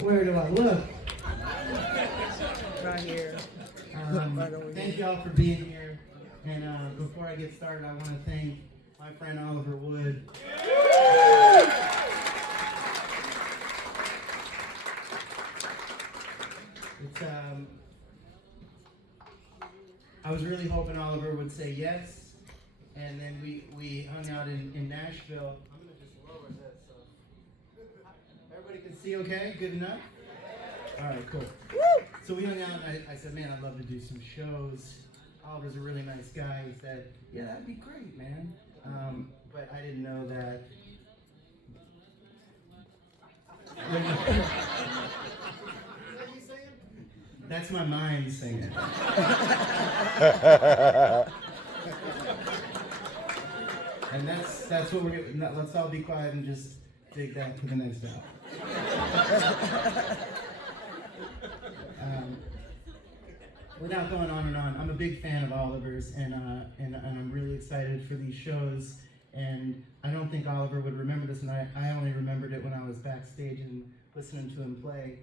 Where do I look? Right here. Thank you all for being here. And before I get started, I want to thank my friend Oliver Wood. It's I was really hoping Oliver would say yes, and then we hung out in Nashville. I'm gonna just lower this so everybody can see. Okay, good enough. All right, cool. So we hung out, and I said, man, I'd love to do some shows. Oliver's a really nice guy. He said, yeah, that'd be great, man. But I didn't know that. What are you saying? That's my mind singing. And that's what we're gonna. Let's all be quiet and just dig that to the next album. Without going on and on, I'm a big fan of Oliver's, and I'm really excited for these shows. And I don't think Oliver would remember this, and I only remembered it when I was backstage and listening to him play.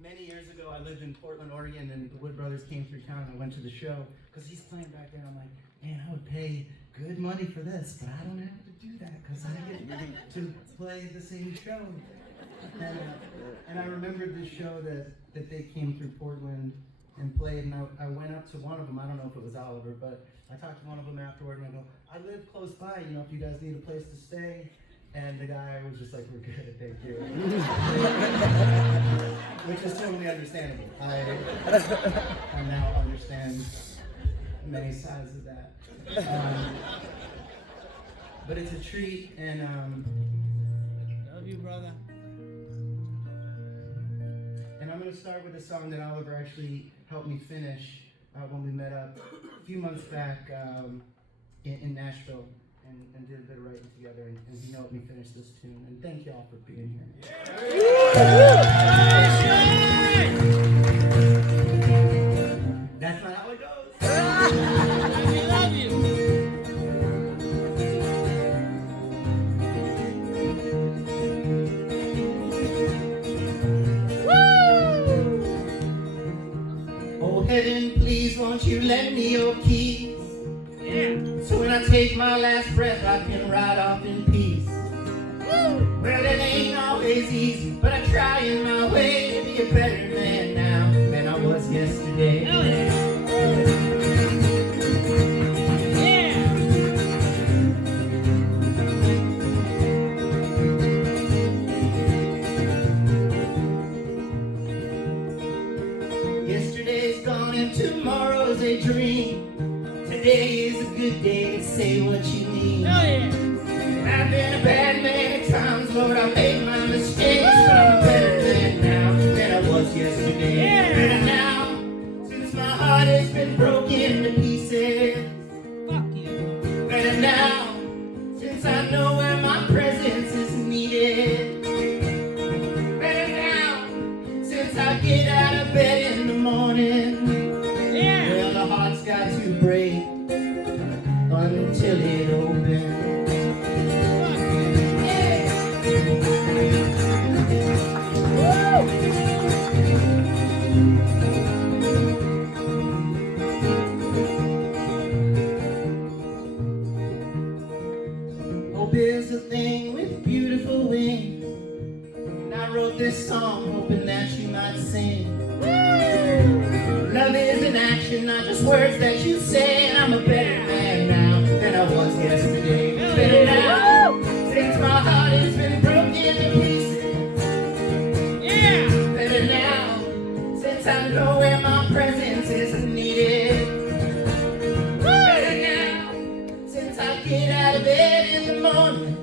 Many years ago, I lived in Portland, Oregon, and the Wood Brothers came through town, and I went to the show, because he's playing back there. I'm like, man, I would pay good money for this, but I don't have to do that, because I get to play the same show. And I remembered this show that they came through Portland and played, and I went up to one of them. I don't know if it was Oliver, but I talked to one of them afterward, and I go, I live close by, you know, if you guys need a place to stay. And the guy was just like, we're good, thank you. Which is totally understandable. I now understand many sides of that. But it's a treat, and Love you, brother. And I'm going to start with a song that Oliver actually helped me finish when we met up a few months back in Nashville and did a bit of writing together. And he helped me finish this tune. And thank y'all for being here. That's not how it goes. We love you. Oh, heaven, please, won't you lend me your keys? Yeah. So when I take my last breath, I can ride off in peace. Woo. Well, it ain't always easy, but I try in my way to be a better man now than I was yesterday. Oh, yeah. Yesterday's gone and tomorrow's a dream. Today is a good day to say what you mean. Oh, yeah. I've been a bad man at times, Lord, I made my mistakes, but I'm a better man now than I was yesterday. Yeah. Better now, since my heart has been broken to pieces. Fuck you. Better now, since I know where my presence is needed. Better now, since I get out of bed in the morning. Yeah. Well, the heart's got to break until it opens. Hope is a thing with beautiful wings, and I wrote this song hoping that you might sing. Love is an action, not just words that you say, and I'm a better man now than I was yesterday. Better now, since my heart has been broken to pieces. Yeah. Better now, since I know where my presence is needed. Better now, since I get out of bed in the morning.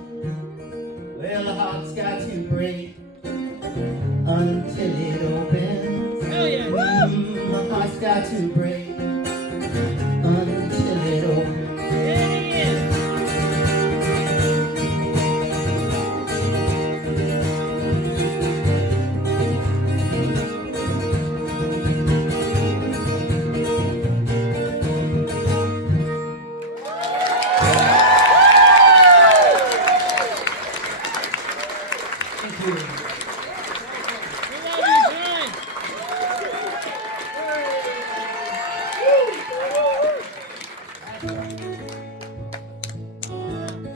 Well, the heart's got to break until it opens. Oh, yeah. My heart's got to break until it opens.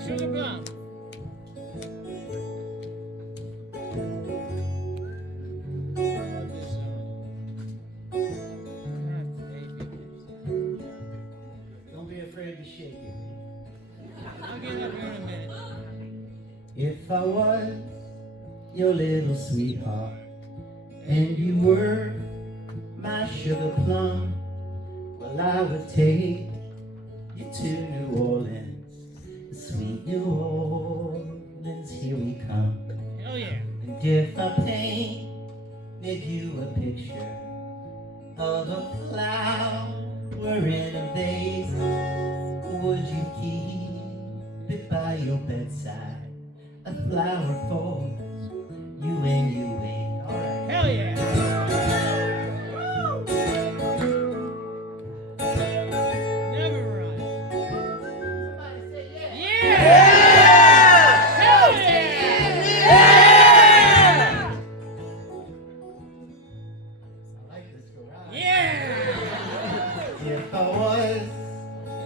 Sugar Plum. Love this song. Don't be afraid to shake it. I'll get up here in a minute. If I was your little sweetheart and you were my sugar plum, well, I would take you to New Orleans, sweet New Orleans, here we come. Hell yeah. And if I painted you a picture of a flower in a vase, would you keep it by your bedside? A flower for you and you ain't. All right. Hell yeah. Never run. Somebody say yeah. Yeah! Hell yeah! I like this garage. Yeah! If I was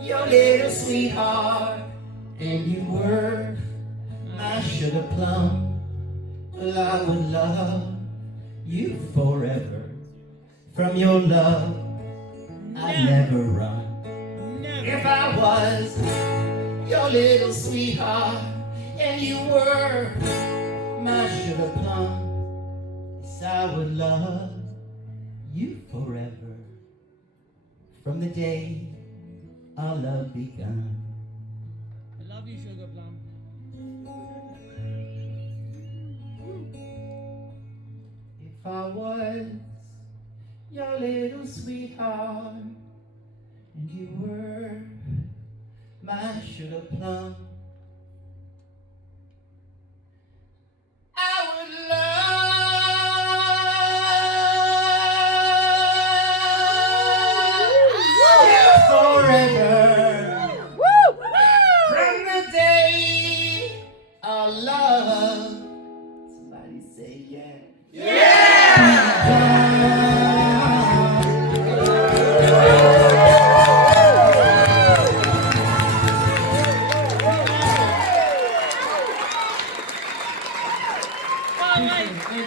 your little sweetheart and you were my sugar plum, well, I would love you forever. From your love, I'd never run. Never. If I was your little sweetheart and you were my sugar plum, yes, I would love you forever. From the day our love begun. I love you, Sugar Plum. If I was your little sweetheart and you were my sugar plum, I would love you forever. From the day our love, somebody say yeah. Thank you.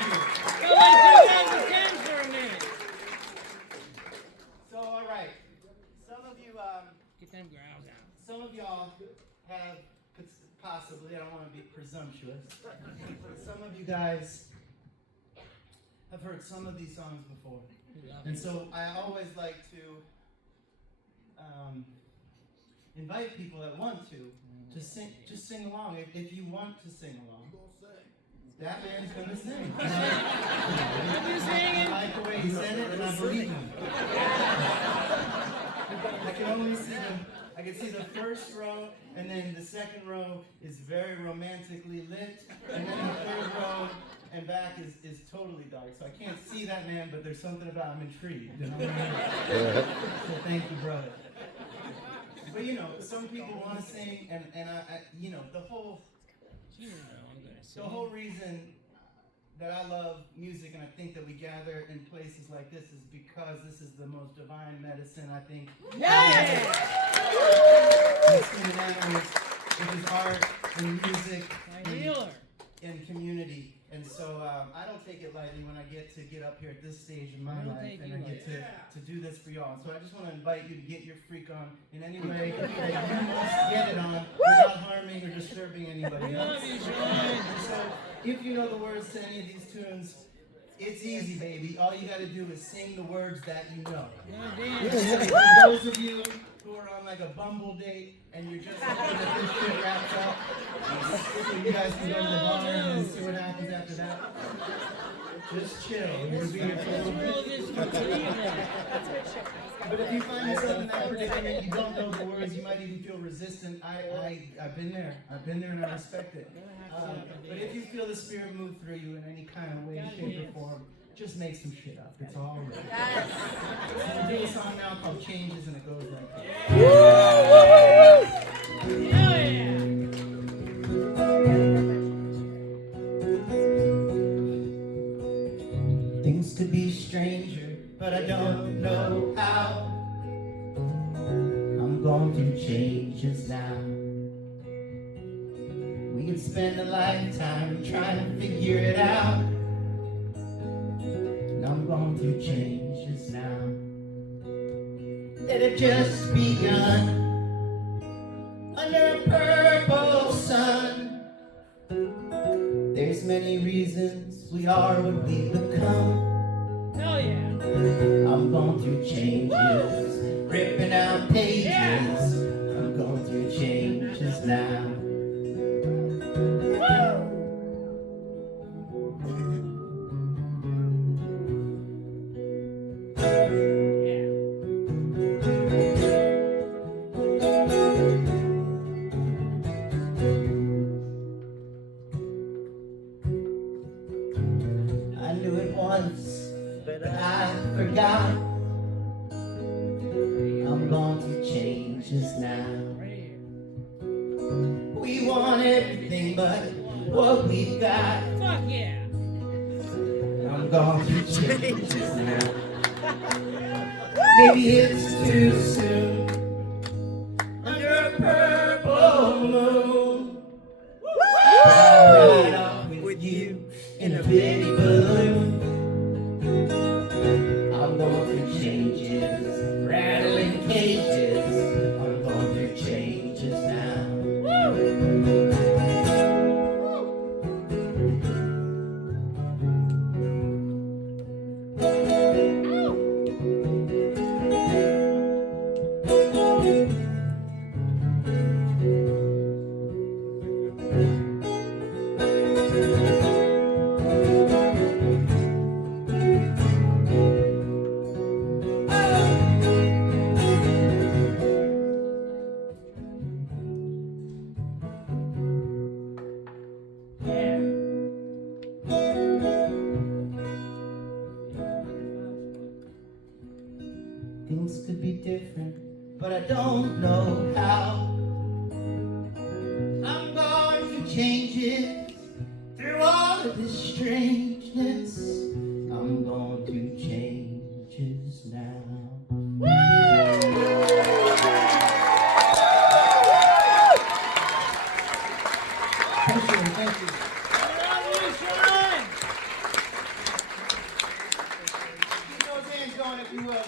Go like 2010 for a minute. So, all right. Some of you, Get them growls out. some of y'all have possibly, I don't want to be presumptuous, but some of you guys have heard some of these songs before. We love And you. so I always like to invite people that want to sing, just sing along. If you want to sing along, that man's gonna sing. You singing? I like the way he said it, and I believe him. I can only see I can see the first row, and then the second row is very romantically lit, and then the third row and back is totally dark. So I can't see that man, but there's something about I'm intrigued. You know? So thank you, brother. But you know, some people want to sing, and I you know, the whole reason that I love music and I think that we gather in places like this is because this is the most divine medicine, I think. Yeah! In Cincinnati, which is art and music A healer. and community. And so I don't take it lightly when I get up here at this stage in my I don't life take and you I get lightly. to do this for y'all. So I just want to invite you to get your freak on in any way that you must get it on without harming or disturbing anybody We else. love you, Sean. So if you know the words to any of these tunes, it's easy, baby. All you got to do is sing the words that you know. God For those of you who are on like a Bumble date and you're just hoping that this shit wraps up, so you guys can go to the bar and then see what happens after that. Just chill. You're gonna be here for a little bit. But if you find yourself in that predicament, you don't know the words, you might even feel resistant. I've been there. I've been there and I respect it. But if you feel the spirit move through you in any kind of way, shape, or form, just make some shit up. It's all right. So we'll do a song now called Changes, and it goes like this. Hell yeah! Things could be stranger, but I don't know how. I'm going through changes now. We could spend a lifetime trying to figure it out. And I'm going through changes now that have just begun under a purple sun. There's many reasons we are what we become. Hell yeah. I'm going through changes, ripping out pages. Yeah. I'm going through changes now. I knew it once, but I forgot. I'm going through changes now. We want everything but what we've got. Fuck yeah. I'm going through changes now. Maybe it's too soon under a purple moon. I'll ride off with you in a big balloon. I'm going through changes, rattling cages. I'm going through changes now. Things could be different, but I don't know how. I'm going through changes, through all of this strangeness. I'm going through changes now. Thank you. Keep those hands going if you will.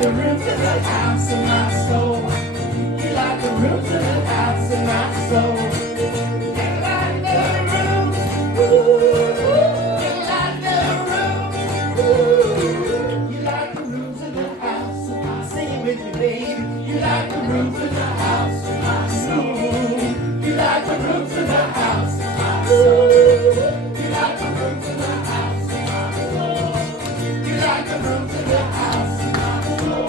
like the rooms in the house of my soul. You like the rooms in the house of my soul. You like the rooms, ooh, you like the rooms, ooh. You like the rooms in the house of my soul. Sing it with me, baby. You like the rooms in the house of my soul. You like the rooms in the house of my soul. You like the rooms in the house of my soul. You like the rooms in the house of my soul.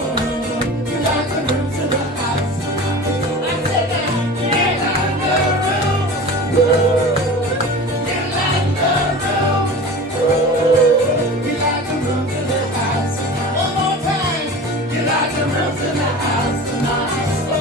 You like the rooms in the house of my soul. I said that. You like the rooms. You like the rooms. You like the rooms in the house of my soul. One more time. You like the rooms in the house of my soul.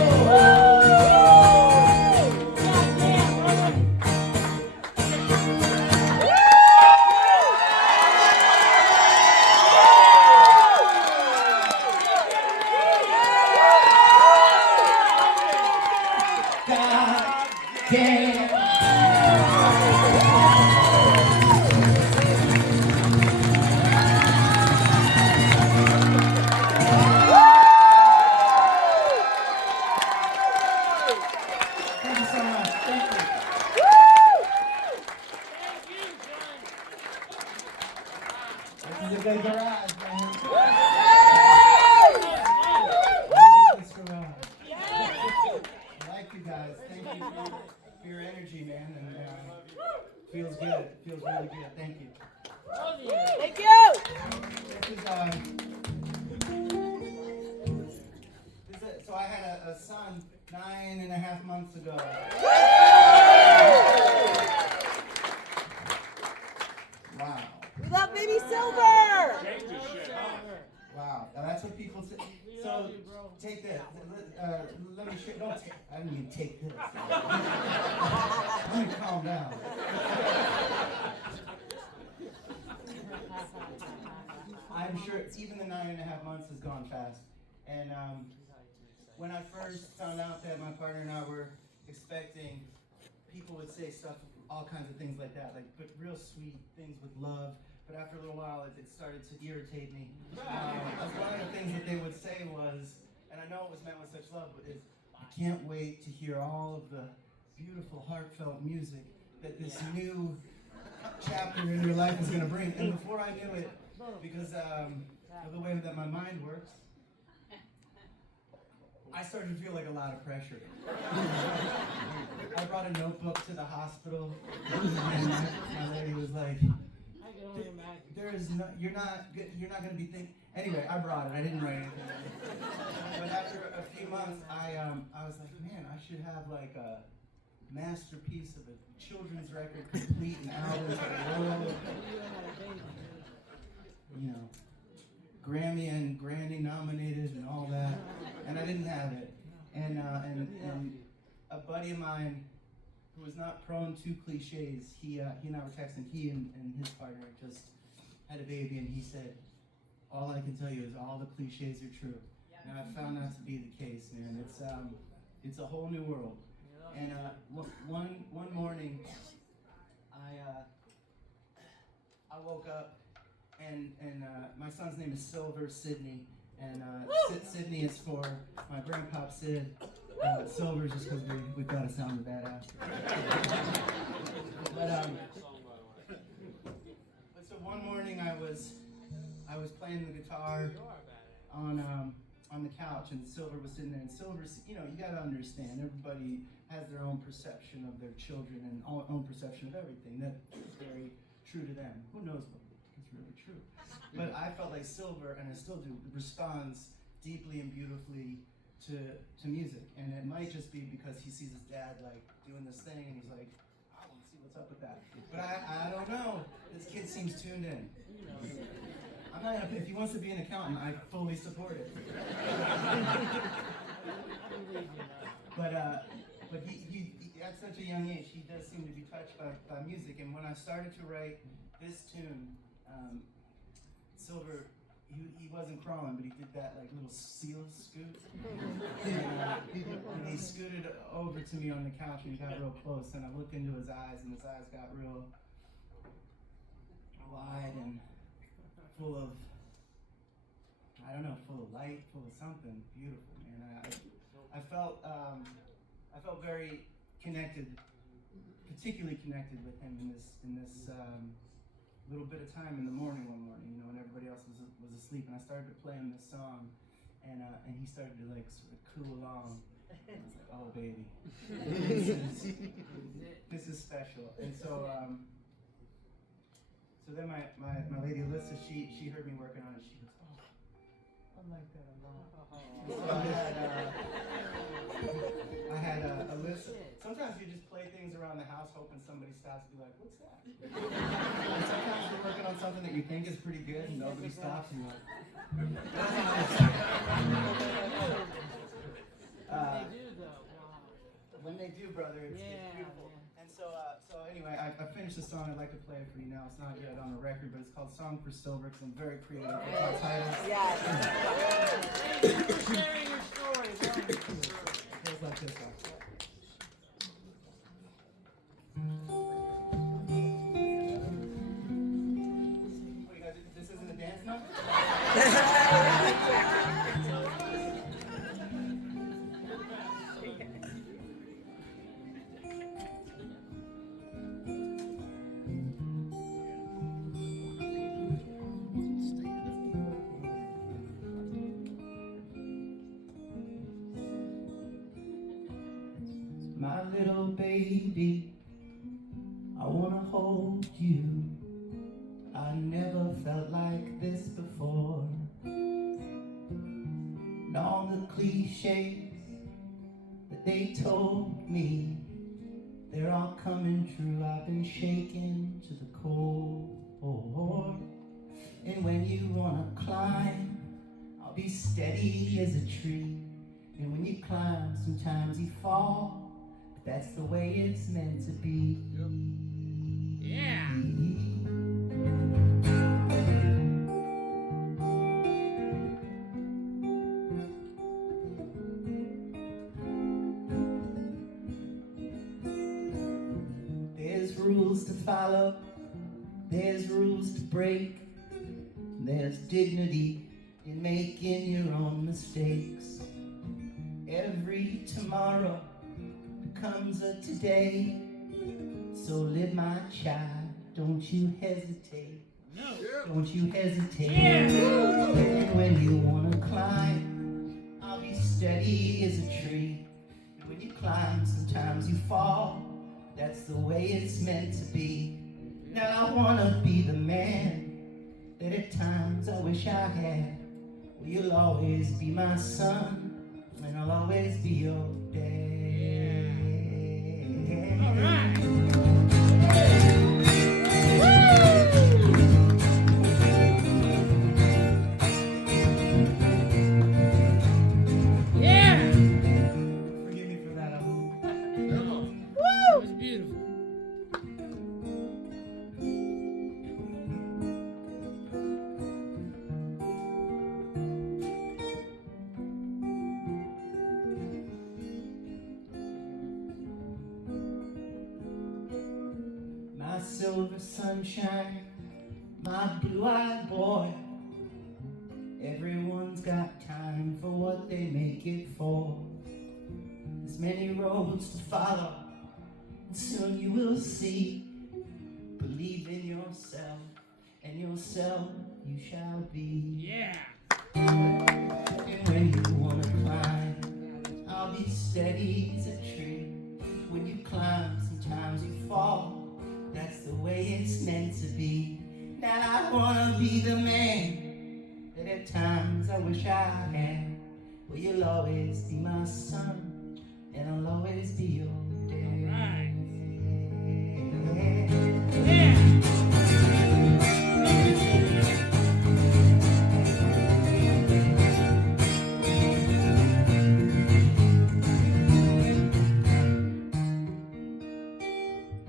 Ludlow Garage, man. I like this garage. I like you guys. Thank you for your energy, man. And feels good. It feels really good. Thank you. Thank you. So I had a son 9.5 months ago. Wow. We love baby Silver. Wow. Now that's what people say. So take this. Let me show. Don't take. I didn't mean take this. Let me calm down. I'm sure even the 9.5 months has gone fast. And when I first found out that my partner and I were expecting, people would say stuff, all kinds of things like that, like but real sweet things with love. But after a little while, it started to irritate me. One of the things that they would say was, and I know it was meant with such love, but is I can't wait to hear all of the beautiful, heartfelt music that this new chapter in your life is going to bring. And before I knew it, because of the way that my mind works, I started to feel like a lot of pressure. I brought a notebook to the hospital, and my lady was like, "There is no, you're not going to be thinking." Anyway, I brought it. I didn't write anything. But after a few months, I was like, man, I should have like a masterpiece of a children's record, complete and albums of the world. You know, Grammy and Granny nominated and all that, and I didn't have it. And a buddy of mine who was not prone to cliches, he and I were texting. He and his partner just had a baby, and he said, "All I can tell you is all the cliches are true." And I found that to be the case, man. It's a whole new world. And one morning, I woke up. And my son's name is Silver Sydney, and Sydney is for my grandpa Sid. Silver is just because we've got to sound badass. But so one morning I was playing the guitar on the couch, and Silver was sitting there. And Silver's, you got to understand, everybody has their own perception of their children and own perception of everything. That is very true to them. Who knows what is really true? But I felt like Silver, and I still do, responds deeply and beautifully to music. And it might just be because he sees his dad like doing this thing, and he's like, I want to see what's up with that. But I don't know. This kid seems tuned in. I'm not gonna, if he wants to be an accountant, I fully support it. But he at such a young age, he does seem to be touched by music. And when I started to write this tune, Silver, he wasn't crawling, but he did that like little seal scoot. And he scooted over to me on the couch, and he got real close, and I looked into his eyes, and his eyes got real wide and full of, I I don't know, full of light, full of something beautiful, man. I felt very connected, particularly connected with him in this little bit of time in the morning one morning, you know, when everybody else was asleep, and I started to play him this song, and he started to like sort of coo along. And I was like, oh baby, this is special. And so so then my lady Alyssa, she heard me working on it. She goes, oh my God, so I had Alyssa. Sometimes you just play things around the house hoping somebody stops and be like, what's that? And sometimes you're working on something that you think is pretty good and nobody stops and you're like, when they do, brother, it's beautiful. And so anyway, I finished the song. I'd like to play it for you now. It's not yet on the record, but it's called Song for Silver because I'm very creative with my titles. Yes. Thank you for sharing your story. It goes like this, guys. What, you guys, this isn't a dance number? My little baby, I wanna hold you. I never felt like this before. And all the cliches that they told me, they're all coming true. I've been shaken to the core. And when you wanna climb, I'll be steady as a tree. And when you climb, sometimes you fall. That's the way it's meant to be. Yeah. There's rules to follow, there's rules to break, there's dignity in making your own mistakes. Every tomorrow becomes a today, so live my child, don't you hesitate. No. Don't you hesitate. Yeah. And when you wanna climb, I'll be steady as a tree. And when you climb, sometimes you fall. That's the way it's meant to be. Now I wanna be the man that at times I wish I had. Well, you'll always be my son, and I'll always be your dad. All right. Yeah. Forgive me for that. That was beautiful. My silver sunshine, my blue-eyed boy. Everyone's got time for what they make it for. There's many roads to follow, and soon you will see. Believe in yourself, and yourself you shall be. Yeah. And when you wanna climb, I'll be steady as a tree. When you climb, sometimes you fall. That's the way it's meant to be. Now I wanna be the man that at times I wish I had. Well, you'll always be my son, and I'll always be your dad. Right. Yeah.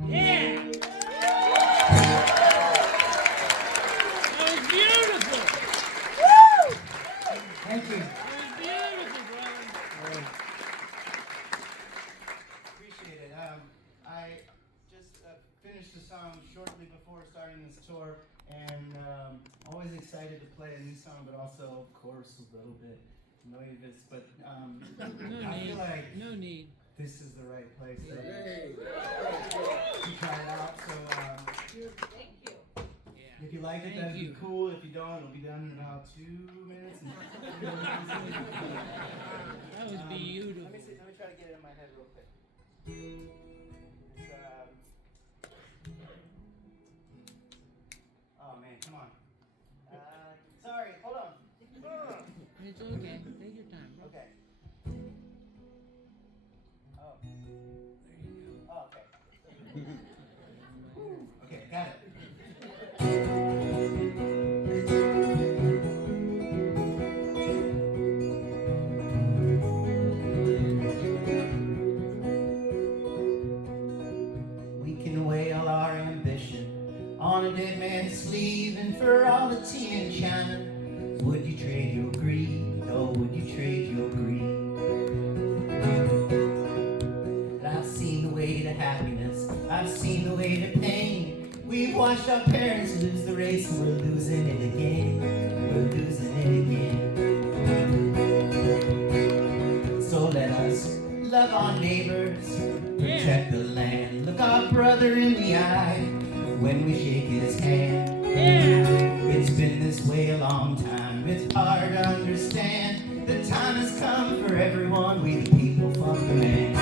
Yeah. That was beautiful. Thank you. That was beautiful, brother. Appreciate excited to play a new song, but also, of course, a little bit nervous. But No I need. feel like No need. this is the right place to try it out. So Thank you. Yeah. if you like it, Thank that'd you. be cool. If you don't, it'll be done in about 2 minutes. That was beautiful. Let me see. Let me try to get it in my head real quick. It's, oh man, come on. Sorry, hold on. It's okay. Take your time, bro. Okay. Oh. There you go. Oh, okay. Okay, got it. We can wail our ambition on a dead man's sleeve, and for all the tea and china, would you trade your greed? Oh, would you trade your greed? I've seen the way to happiness, I've seen the way to pain. We've watched our parents lose the race, and we're losing it again. We're losing it again. So let us love our neighbors, protect the land, look our brother in the eye when we shake his hand. Yeah. It's been this way a long time, it's hard to understand. The time has come for everyone, we the people, fuck the man.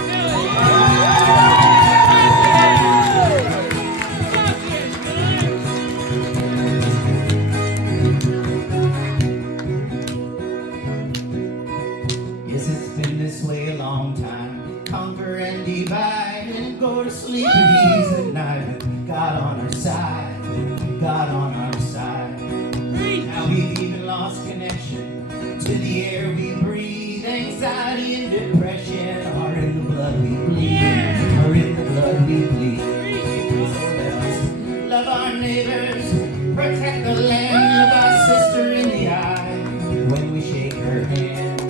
Yes, it's been this way a long time. Conquer and divide and go to sleep at ease at night with God on our side, God on our side. Now we've even lost connection to the air we breathe. Anxiety and depression are in the blood we bleed, are in the blood we bleed. So let us love our neighbors, protect the land, look our sister in the eye when we shake her hand.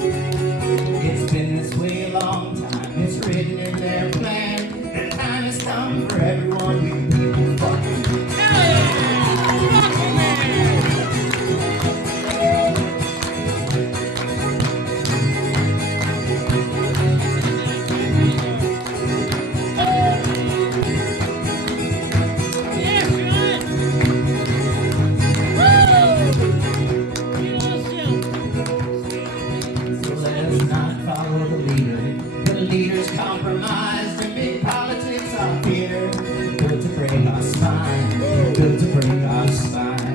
It's been this way a long time, it's written in their plan. The time has come for everyone, we the people fucking. So let us not follow the leader. The leaders compromised and big politics are here. Built to break our spine, built to break our spine.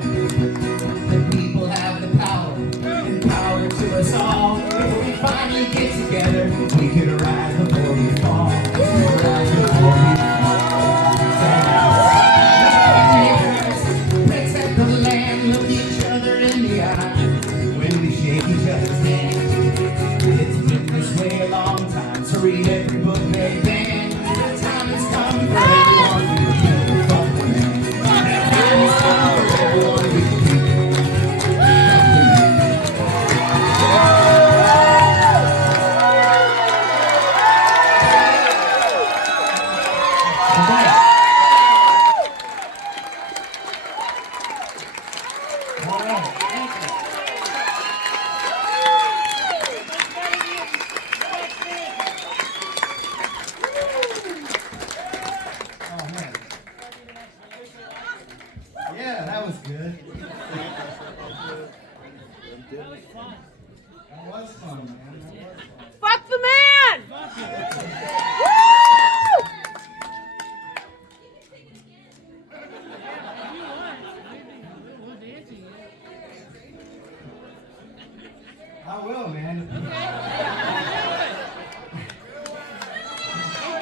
The people have the power, and power to us all. If we finally get together, we could rise before we fall. Rise before we fall. Protect the land, look each other in the eye when we shake each other's hand. It's been this way a long time, so read every book they ban. The time has come for everyone we the people fuck the man. The time has come for everyone we the people fuck the man. All right, thank you. Oh man. Yeah, that was good. That was fun. That was fun, man. That was fun. Fuck the man! Woo! If you want, we'll dance again. I will, man. It'd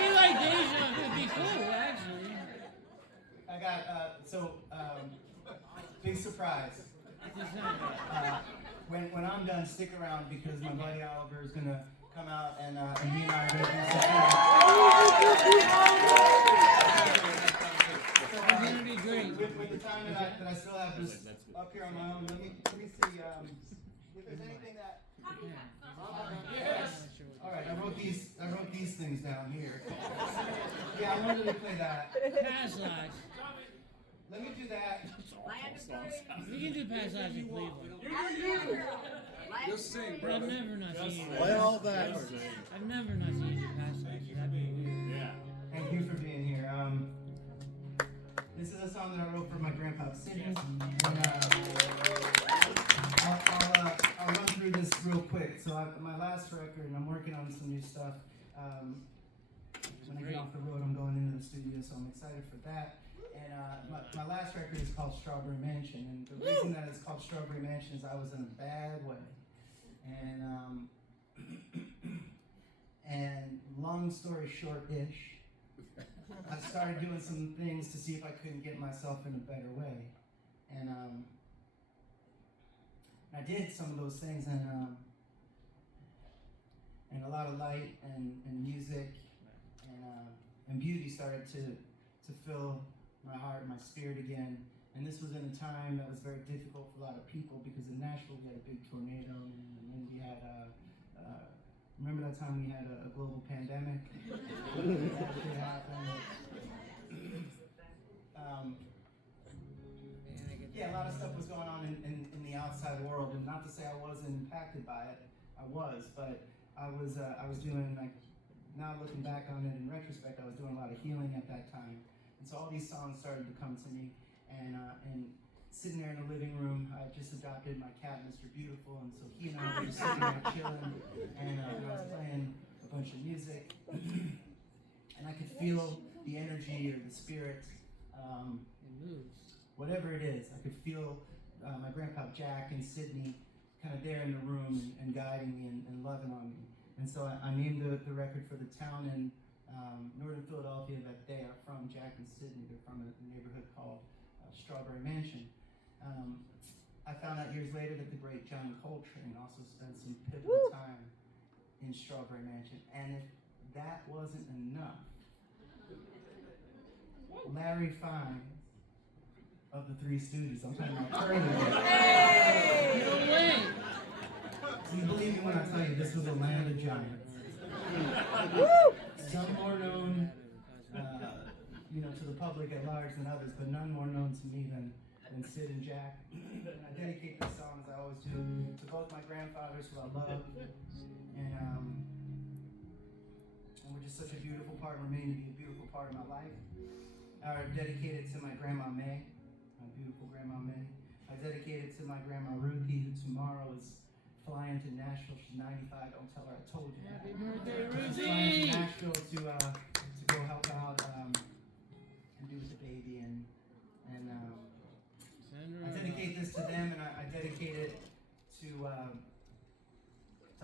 be like Deja. It'd be cool, actually. I got big surprise. It's not bad. When I'm done, stick around because my buddy Oliver is gonna come out and he and I are gonna do something. It's gonna be great. With the time that I still have this up here on my own, let me see if there's anything that. Yes. All right, I wrote these things down here. Yeah, I wanted to play that. Pass lights. Let me do that. Land We can do past lives in Cleveland. Just sing, But I've never not seen you. Play all that. I've never not seen you past lives. That'd be weird. Yeah. Thank you for being here. This is a song that I wrote for my grandpa Sidney, and I'll run through this real quick. So my last record, and I'm working on some new stuff. When I get off the road, I'm going into the studio, so I'm excited for that. And my last record is called Strawberry Mansion, and the reason that it's called Strawberry Mansion is I was in a bad way, and and long story short-ish, I started doing some things to see if I couldn't get myself in a better way, and I did some of those things, and a lot of light and music and beauty started to fill my heart and my spirit again. And this was in a time that was very difficult for a lot of people because in Nashville we had a big tornado, and then we had remember that time we had a global pandemic? That shit happened. Yeah, a lot of stuff was going on in the outside world, and not to say I wasn't impacted by it, I was, but I was doing, like, now looking back on it in retrospect, I was doing a lot of healing at that time. And so all these songs started to come to me, and sitting there in the living room, I just adopted my cat, Mr. Beautiful, and so he and I were sitting there chilling, and I was playing a bunch of music, and I could feel the energy or the spirit, whatever it is. I could feel my grandpa Jack and Sydney kind of there in the room and guiding me and loving on me. And so I named the record for the town in northern Philadelphia that they are from, Jack and Sydney. They're from a neighborhood called Strawberry Mansion. I found out years later that the great John Coltrane also spent some pivotal time in Strawberry Mansion. And if that wasn't enough, Larry Fine of the Three Stooges, I'm talking about earlier. No way! So you believe me when I tell you this was a land of giants. Some more known, to the public at large than others, but none more known to me than Sid and Jack. And I dedicate this song, as I always do, to both my grandfathers, who I love, and we're just such a beautiful part, remain to be a beautiful part of my life. I dedicate it to my grandma May, my beautiful grandma May. I dedicate it to my grandma Ruthie, who tomorrow is flying to Nashville. She's 95. Don't tell her I told you that. Happy birthday, She's flying to Ruthie! Nashville to go help out and be with the baby, and I dedicate this to them, and I dedicate it to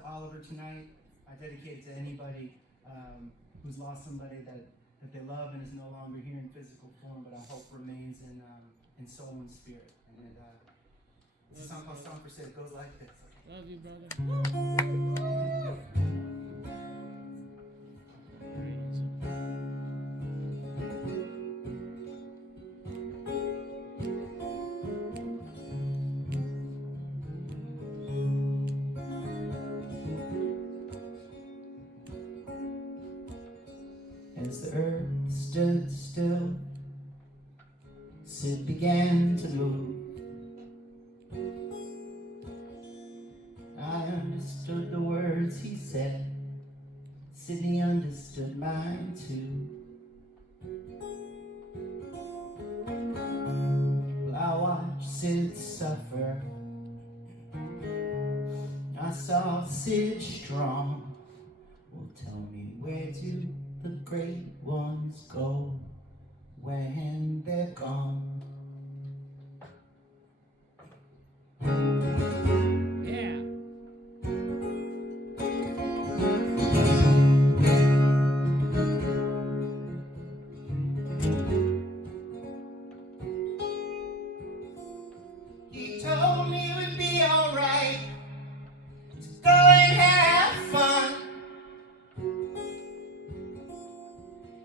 Oliver tonight. I dedicate it to anybody who's lost somebody that they love and is no longer here in physical form, but I hope remains in soul and spirit. And it's a song called Song for Sid. It goes like this. Love you, brother. As the earth stood still, Sid began to move. I understood the words he said. Sydney understood mine too. Well, I watched Sid suffer. I saw Sid strong. Well, tell me, where do the great ones go when they're gone? Yeah. He told me it would be alright to go and have fun.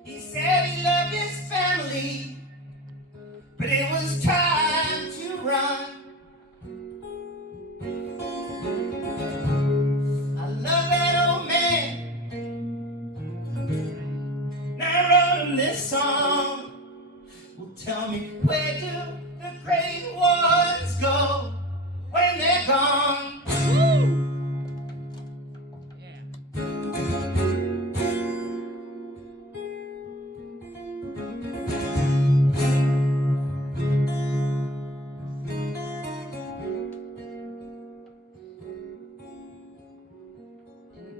He said he loved his family, but it was time to run. they're gone.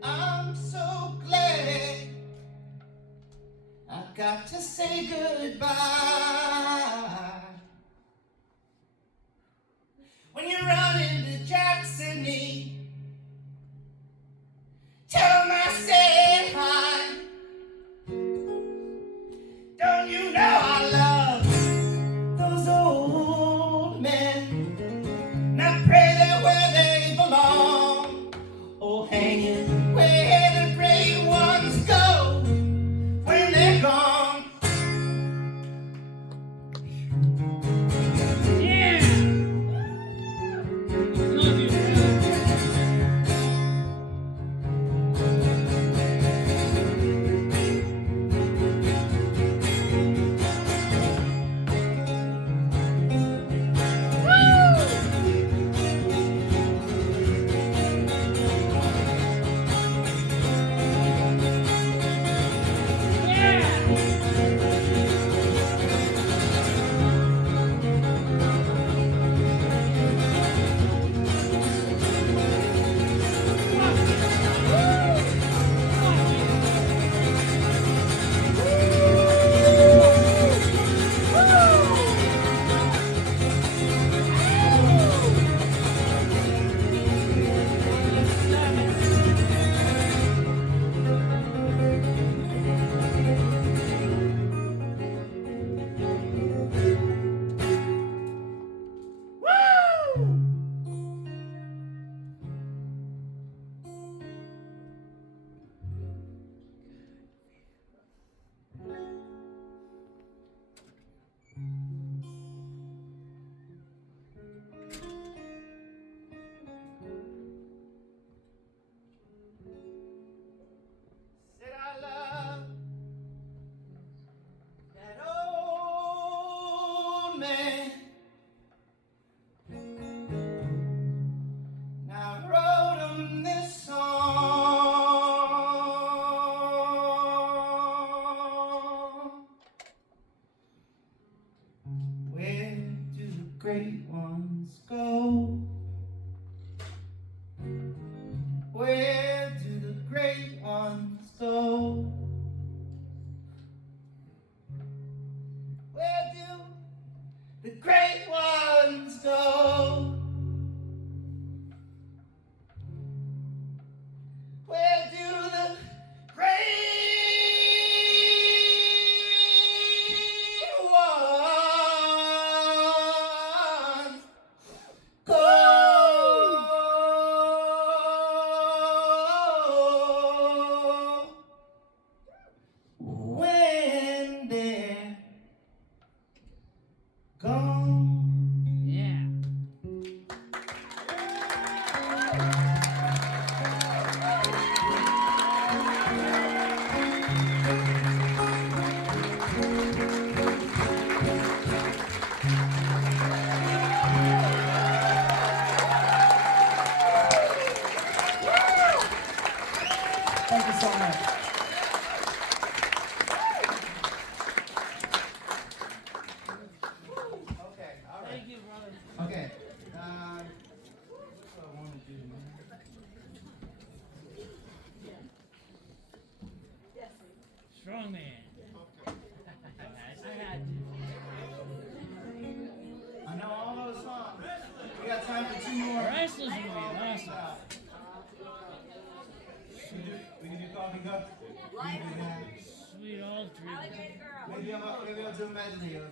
I'm so glad I got to say goodbye. When you run into Jackson, tell him I said hi. Don't you know I love those old men? And I pray they're where they belong. Oh, hanging where the great ones go when they're gone. Yeah! Love you, bro. Said I love that old man. And I wrote him this song. Where do the great ones go? Where do the great ones go? Where do the great ones go? Where do the great ones go? When they're gone. Yeah. Thank you so much. Okay, all right. Thank you, brother. Okay. What do I want to do, man? Strong man. I got you. I know all those songs. We got time for 2 more. Wrestlers will be awesome. We can do coffee cups. We can do that. Sweet old tree. Maybe I'll do a medley of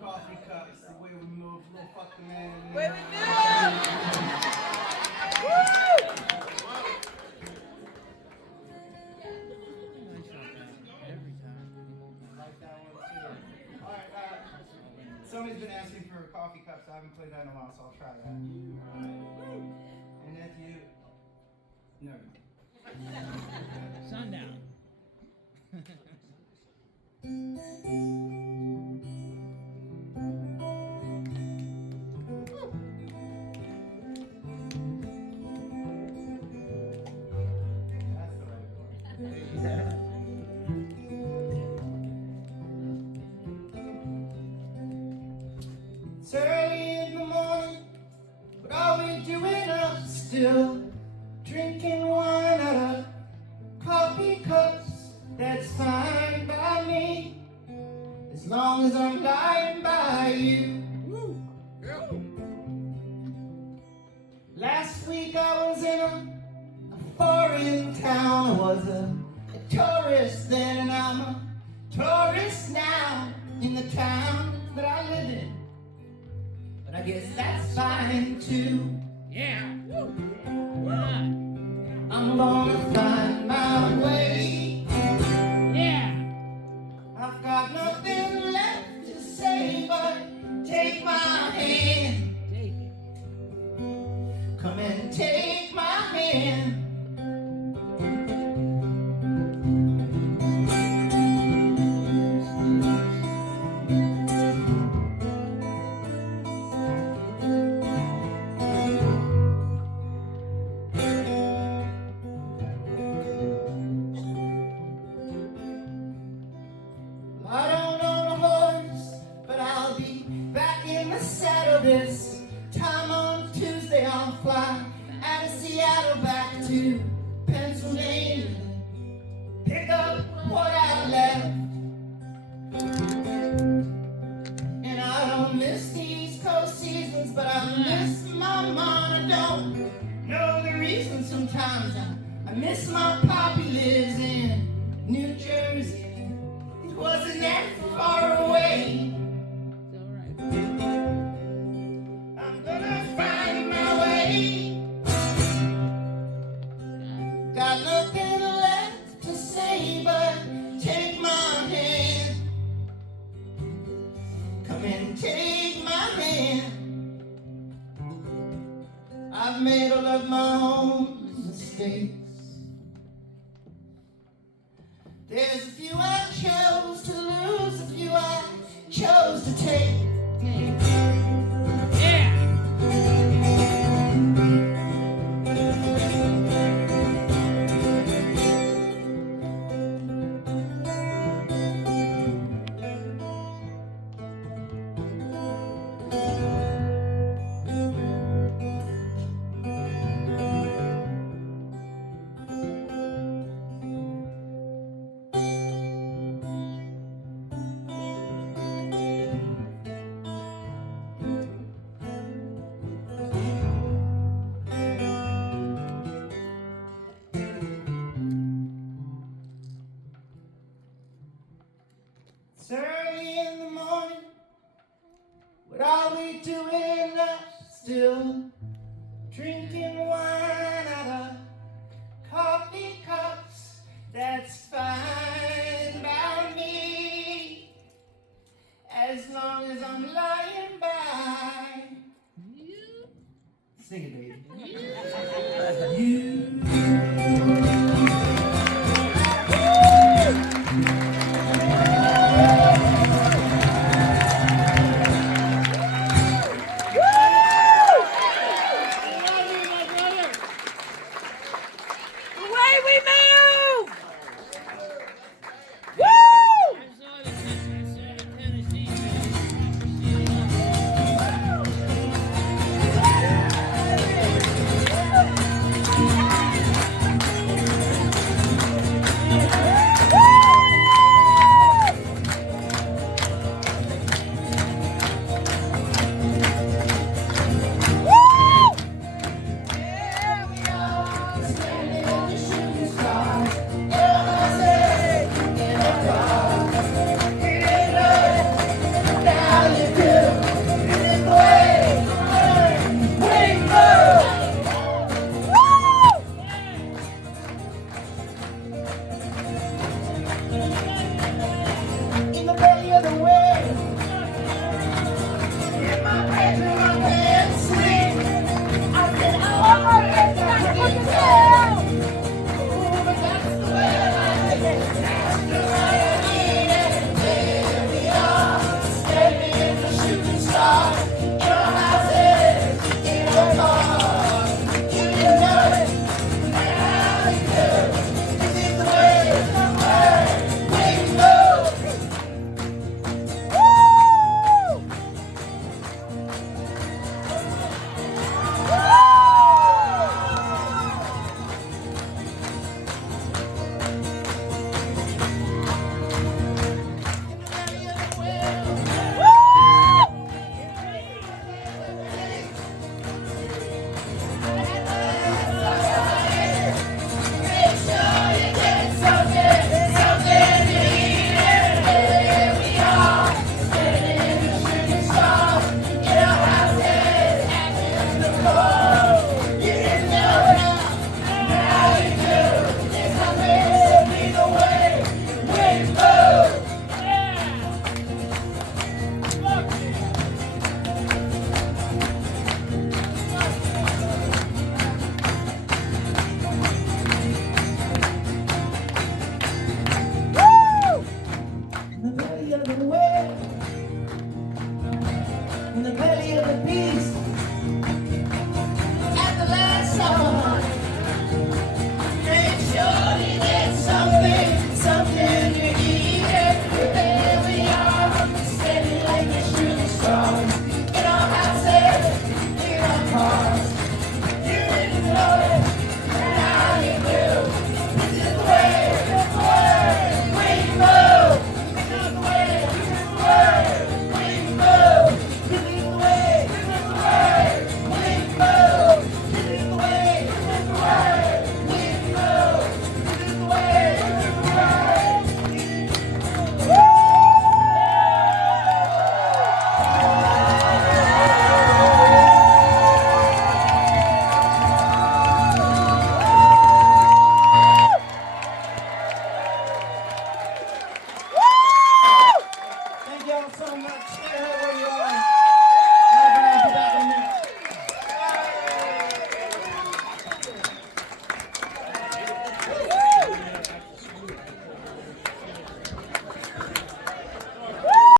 coffee cups, the way we move, little fuck the man. Way we move! Woo! Every time. I like that one too. Alright, somebody's been asking for coffee cups. I haven't played that in a while, so I'll try that. And if you... No. Sundown. still drinking wine out of coffee cups, that's fine by me, as long as I'm lying by you. Last week I was in a foreign town. I was a tourist then, and I'm a tourist now in the town that I live in. But I guess that's fine too. Yeah. I'm gonna find my way. Yeah. I've got nothing left to say but take my hand. Take it. Come and take my hand. I don't own a horse, but I'll be back in the saddle this time on Tuesday. I'll fly out of Seattle back to Pennsylvania, pick up what I left. And I don't miss the East Coast seasons, but I miss my mom. I don't know the reason sometimes. I miss my poppy lives in New Jersey. It wasn't that far away. It's all right. I'm gonna find my way. Got nothing left to say but take my hand. Come and take my hand. I've made all of my own mistakes. There's a few I chose to lose, a few I chose to take. Yeah. It's early in the morning. What are we doing left? Still drinking wine out of coffee cups. That's fine by me, as long as I'm lying by. Sing it, baby. You. The way we move!